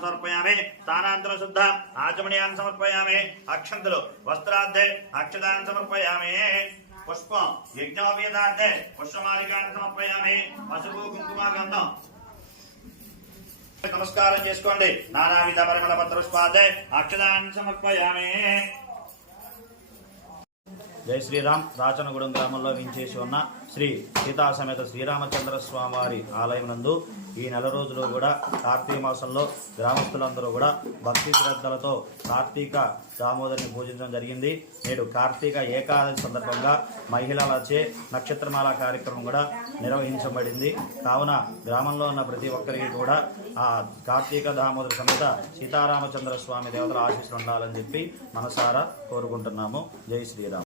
సమర్పయామి స్థానాంతర శుద్ధ ఆచమనీయాన్ని సమర్పయామి అక్షంతులు వస్త్రార్థే అక్షతాన్ని సమర్పయామి పుష్పం యజ్ఞోపేదార్థే పుష్పమాలికాన్ని సమర్పయామి పసుపు కుంకుమ గంధం. నమస్కారం చేసుకోండి. నానావిధ పరిమళ పత్ర పుష్పార్థే అక్షతాన్ని సమర్పయామి. జై శ్రీరామ్. రాచనగూడెం గ్రామంలో వించేసి ఉన్న శ్రీ సీతాసమేత శ్రీరామచంద్ర స్వామి వారి ఆలయం నందు ఈ నెల రోజులు కూడా కార్తీక మాసంలో గ్రామస్తులందరూ కూడా భక్తి శ్రద్ధలతో కార్తీక దామోదరిని పూజించడం జరిగింది. నేడు కార్తీక ఏకాదశి సందర్భంగా మహిళలచే నక్షత్రమాల కార్యక్రమం కూడా నిర్వహించబడింది. కావున గ్రామంలో ఉన్న ప్రతి ఒక్కరికి కూడా ఆ కార్తీక దామోదరి సమేత సీతారామచంద్ర స్వామి దేవతల ఆశీస్సులు ఉండాలని చెప్పి మనసారా కోరుకుంటున్నాము. జై శ్రీరామ్.